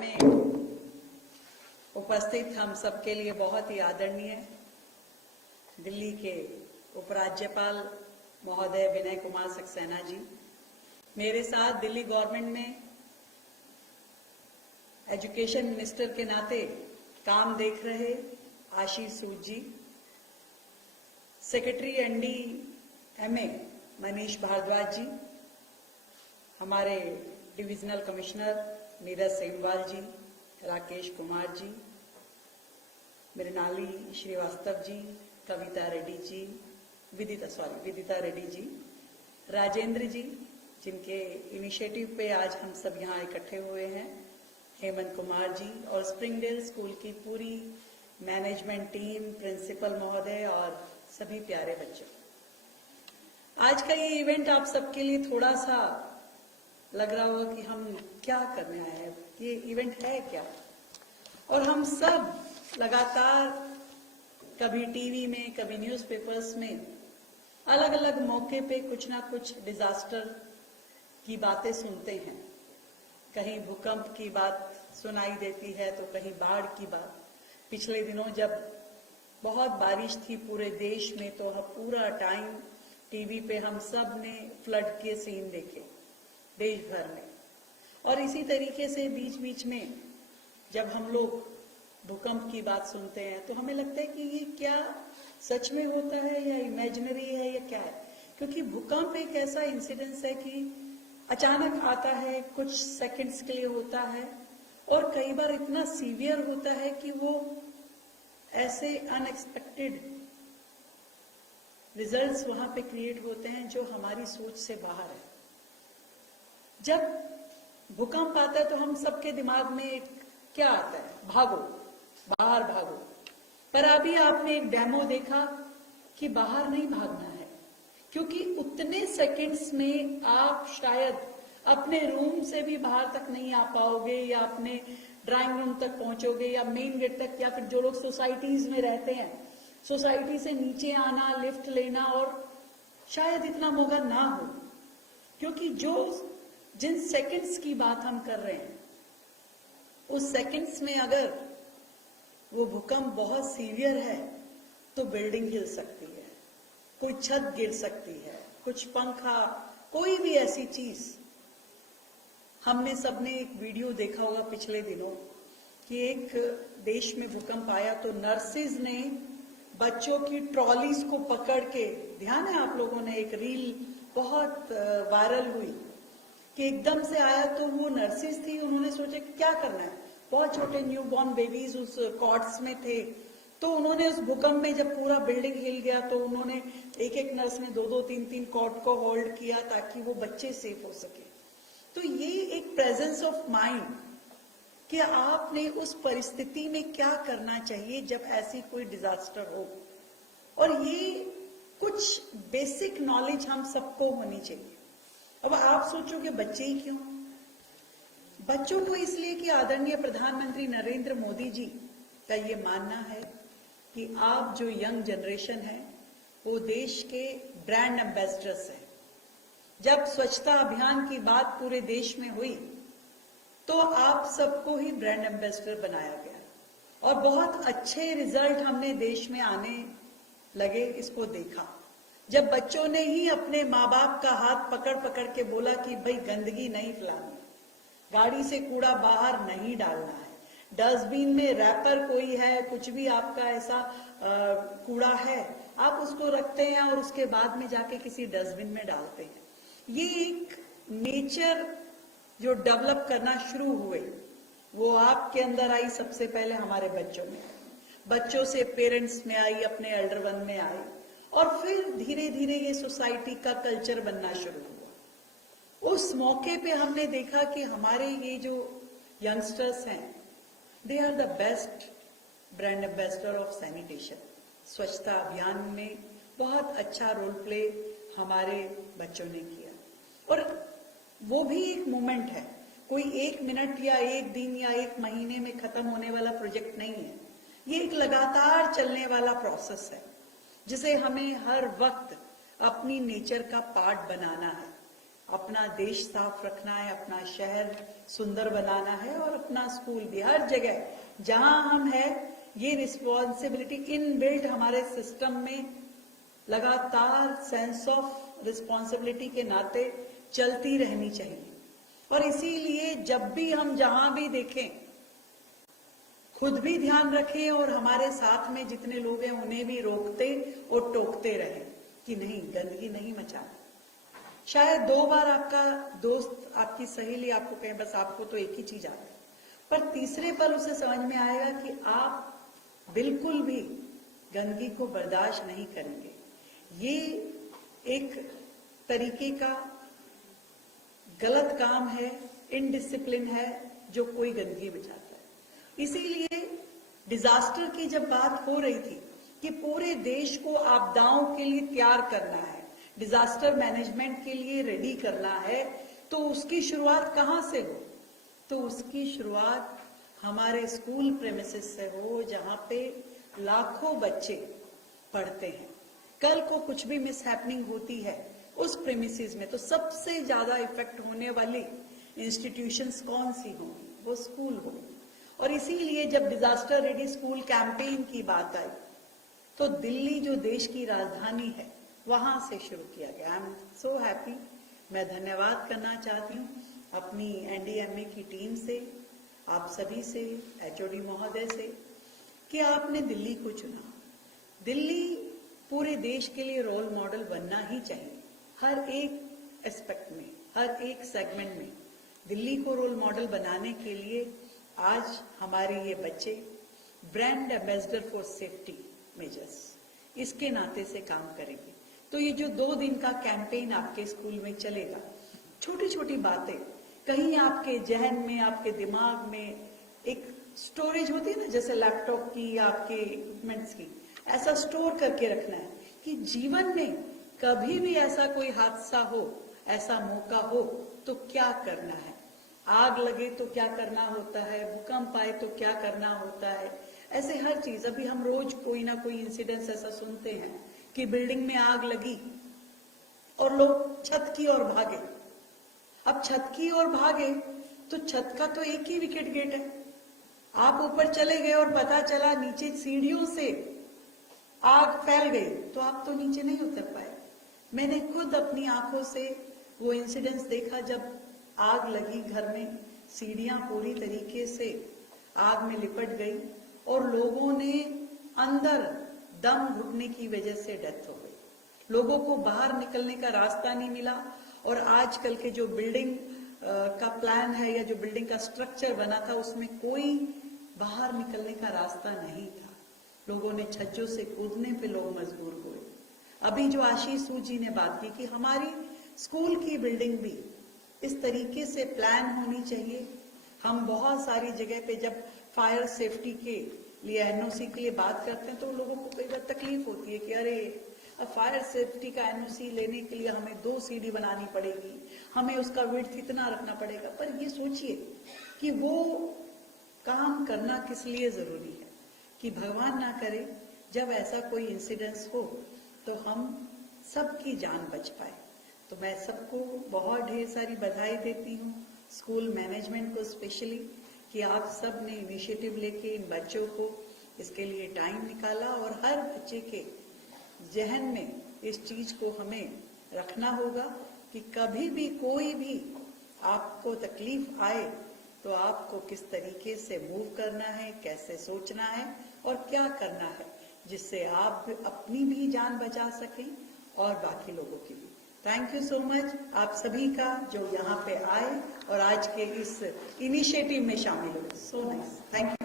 में उपस्थित हम सबके लिए बहुत ही आदरणीय दिल्ली के उपराज्यपाल महोदय विनय कुमार सक्सेना जी, मेरे साथ दिल्ली गवर्नमेंट में एजुकेशन मिनिस्टर के नाते काम देख रहे आशीष सूद जी, सेक्रेटरी ND-MA मनीष भारद्वाज जी, हमारे डिविजनल कमिश्नर नीरज सेमवाल जी, राकेश कुमार जी, मृणाली श्रीवास्तव जी, कविता रेड्डी जी, विदिता रेड्डी जी, राजेंद्र जी, जिनके इनिशिएटिव पे आज हम सब यहाँ इकट्ठे हुए हैं, हेमंत कुमार जी और स्प्रिंगडेल स्कूल की पूरी मैनेजमेंट टीम, प्रिंसिपल महोदय और सभी प्यारे बच्चों। आज का ये इवेंट आप सबके लिए थोड़ा सा लग रहा होगा कि हम क्या करने आए हैं, ये इवेंट है क्या। और हम सब लगातार कभी टीवी में, कभी न्यूज़पेपर्स में अलग अलग मौके पे कुछ ना कुछ डिजास्टर की बातें सुनते हैं। कहीं भूकंप की बात सुनाई देती है तो कहीं बाढ़ की बात। पिछले दिनों जब बहुत बारिश थी पूरे देश में तो पूरा टाइम टीवी पे हम सब ने फ्लड के सीन देखे देश भर में। और इसी तरीके से बीच बीच में जब हम लोग भूकंप की बात सुनते हैं तो हमें लगता है कि ये क्या सच में होता है या इमेजिनरी है या क्या है, क्योंकि भूकंप एक ऐसा इंसिडेंस है कि अचानक आता है, कुछ सेकंड्स के लिए होता है और कई बार इतना सीवियर होता है कि वो ऐसे अनएक्सपेक्टेड रिजल्ट्स वहां पे क्रिएट होते हैं जो हमारी सोच से बाहर है। जब भूकंप आता है तो हम सबके दिमाग में क्या आता है, भागो, बाहर भागो। पर अभी आपने एक डेमो देखा कि बाहर नहीं भागना है, क्योंकि उतने सेकंड्स में आप शायद अपने रूम से भी बाहर तक नहीं आ पाओगे या अपने ड्राइंग रूम तक पहुंचोगे या मेन गेट तक, या फिर जो लोग सोसाइटीज में रहते हैं सोसाइटी से नीचे आना, लिफ्ट लेना, और शायद इतना मौका ना हो। क्योंकि जिन सेकंड्स की बात हम कर रहे हैं उस सेकंड्स में अगर वो भूकंप बहुत सीवियर है तो बिल्डिंग हिल सकती है, कोई छत गिर सकती है, कुछ पंखा, कोई भी ऐसी चीज। हमने सबने एक वीडियो देखा होगा पिछले दिनों कि एक देश में भूकंप आया तो नर्सेज ने बच्चों की ट्रॉलीज को पकड़ के, ध्यान है आप लोगों ने, एक रील बहुत वायरल हुई कि एकदम से आया तो वो नर्सेज थी, उन्होंने सोचा कि क्या करना है, बहुत छोटे न्यूबॉर्न बेबीज उस कॉट्स में थे। तो उन्होंने उस भूकंप में जब पूरा बिल्डिंग हिल गया तो उन्होंने एक नर्स ने 2-3 कॉट को होल्ड किया ताकि वो बच्चे सेफ हो सके। तो ये एक प्रेजेंस ऑफ माइंड कि आपने उस परिस्थिति में क्या करना चाहिए जब ऐसी कोई डिजास्टर हो, और ये कुछ बेसिक नॉलेज हम सबको होनी चाहिए। अब आप सोचोगे बच्चे ही क्यों? बच्चों को इसलिए कि आदरणीय प्रधानमंत्री नरेंद्र मोदी जी का ये मानना है कि आप जो यंग जनरेशन है वो देश के ब्रांड एम्बेसडर्स हैं। जब स्वच्छता अभियान की बात पूरे देश में हुई तो आप सबको ही ब्रांड एम्बेसडर बनाया गया और बहुत अच्छे रिजल्ट हमने देश में आने लगे। इसको देखा जब बच्चों ने ही अपने माँ बाप का हाथ पकड़ पकड़ के बोला कि भाई गंदगी नहीं फैलानी, गाड़ी से कूड़ा बाहर नहीं डालना है, डस्टबिन में रैपर कोई है, कुछ भी आपका ऐसा कूड़ा है आप उसको रखते हैं और उसके बाद में जाके किसी डस्टबिन में डालते हैं। ये एक नेचर जो डेवलप करना शुरू हुए वो आपके अंदर आई, सबसे पहले हमारे बच्चों में, बच्चों से पेरेंट्स में आई, अपने एल्डर वन में आई, और फिर धीरे धीरे ये सोसाइटी का कल्चर बनना शुरू हुआ। उस मौके पे हमने देखा कि हमारे ये जो यंगस्टर्स हैं they are the best brand ambassador of sanitation. स्वच्छता अभियान में बहुत अच्छा रोल प्ले हमारे बच्चों ने किया, और वो भी एक मोमेंट है, कोई 1 मिनट या 1 दिन या 1 महीने में खत्म होने वाला प्रोजेक्ट नहीं है। ये एक लगातार चलने वाला प्रोसेस है जिसे हमें हर वक्त अपनी नेचर का पार्ट बनाना है। अपना देश साफ रखना है, अपना शहर सुंदर बनाना है और अपना स्कूल भी, हर जगह जहां हम हैं, ये रिस्पॉन्सिबिलिटी इनबिल्ट हमारे सिस्टम में लगातार सेंस ऑफ रिस्पॉन्सिबिलिटी के नाते चलती रहनी चाहिए। और इसीलिए जब भी हम जहां भी देखें, खुद भी ध्यान रखें और हमारे साथ में जितने लोग हैं उन्हें भी रोकते और टोकते रहें कि नहीं, गंदगी नहीं मचानी। शायद 2 बार आपका दोस्त, आपकी सहेली आपको कहे बस आपको तो एक ही चीज आता है, पर तीसरे पर उसे समझ में आएगा कि आप बिल्कुल भी गंदगी को बर्दाश्त नहीं करेंगे। ये एक तरीके का गलत काम है, इनडिसिप्लिन है जो कोई गंदगी बचाता है। इसीलिए डिजास्टर की जब बात हो रही थी कि पूरे देश को आपदाओं के लिए तैयार करना है, डिजास्टर मैनेजमेंट के लिए रेडी करना है, तो उसकी शुरुआत कहां से हो? तो उसकी शुरुआत हमारे स्कूल प्रेमिसेस से हो, जहां पे लाखों बच्चे पढ़ते हैं। कल को कुछ भी मिसहैपनिंग होती है उस प्रेमिसेस में, तो सबसे ज्यादा इफेक्ट होने वाली इंस्टीट्यूशंस कौन सी होंगी? वो स्कूल होंगी। और इसीलिए जब डिजास्टर रेडी स्कूल कैंपेन की बात आई तो दिल्ली जो देश की राजधानी है वहां से शुरू किया गया। I am so happy. मैं धन्यवाद करना चाहती हूँ अपनी एनडीएमए की टीम से, आप सभी से, एचओडी महोदय से, कि आपने दिल्ली को चुना। दिल्ली पूरे देश के लिए रोल मॉडल बनना ही चाहिए, हर एक एस्पेक्ट में, हर एक सेगमेंट में। दिल्ली को रोल मॉडल बनाने के लिए आज हमारे ये बच्चे brand ambassador for safety measures, इसके नाते से काम करेंगे। तो ये जो 2 दिन का कैंपेन आपके स्कूल में चलेगा, छोटी छोटी बातें कहीं आपके जहन में, आपके दिमाग में एक स्टोरेज होती है ना, जैसे लैपटॉप की, आपके इक्विपमेंट्स की, ऐसा स्टोर करके रखना है कि जीवन में कभी भी ऐसा कोई हादसा हो, ऐसा मौका हो तो क्या करना है। आग लगे तो क्या करना होता है, भूकंप आए तो क्या करना होता है, ऐसे हर चीज। अभी हम रोज कोई ना कोई इंसिडेंस ऐसा सुनते हैं कि बिल्डिंग में आग लगी और लोग छत की ओर भागे। अब छत की ओर भागे तो छत का तो एक ही विकेट गेट है। आप ऊपर चले गए और पता चला नीचे सीढ़ियों से आग फैल गई तो आप तो नीचे नहीं उतर पाए। मैंने खुद अपनी आंखों से वो इंसिडेंस देखा, जब आग लगी घर में, सीढ़ियां पूरी तरीके से आग में लिपट गई और लोगों ने अंदर दम घुटने की वजह से डेथ हो गई। लोगों को बाहर निकलने का रास्ता नहीं मिला। और आजकल के जो बिल्डिंग का प्लान है या जो बिल्डिंग का स्ट्रक्चर बना था, उसमें कोई बाहर निकलने का रास्ता नहीं था। लोगों ने छज्जों से कूदने पे लोग मजबूर हुए। अभी जो आशीष सूद जी ने बात की कि हमारी स्कूल की बिल्डिंग भी इस तरीके से प्लान होनी चाहिए। हम बहुत सारी जगह पे जब फायर सेफ्टी के लिए, एनओसी के लिए बात करते हैं तो लोगों को कई बार तकलीफ होती है कि अरे अब फायर सेफ्टी का एनओसी लेने के लिए हमें 2 सीढ़ी बनानी पड़ेगी, हमें उसका विड्थ इतना रखना पड़ेगा। पर ये सोचिए कि वो काम करना किस लिए जरूरी है, कि भगवान ना करे जब ऐसा कोई इंसिडेंस हो तो हम सबकी जान बच पाए। तो मैं सबको बहुत ढेर सारी बधाई देती हूँ, स्कूल मैनेजमेंट को स्पेशली, कि आप सब ने इनिशिएटिव लेके इन बच्चों को इसके लिए टाइम निकाला। और हर बच्चे के जहन में इस चीज को हमें रखना होगा कि कभी भी कोई भी आपको तकलीफ आए तो आपको किस तरीके से मूव करना है, कैसे सोचना है और क्या करना है, जिससे आप अपनी भी जान बचा सकें और बाकी लोगों की भी। थैंक यू सो मच आप सभी का जो यहाँ पे आए और आज के इस इनिशिएटिव में शामिल हुए। So nice, thank you.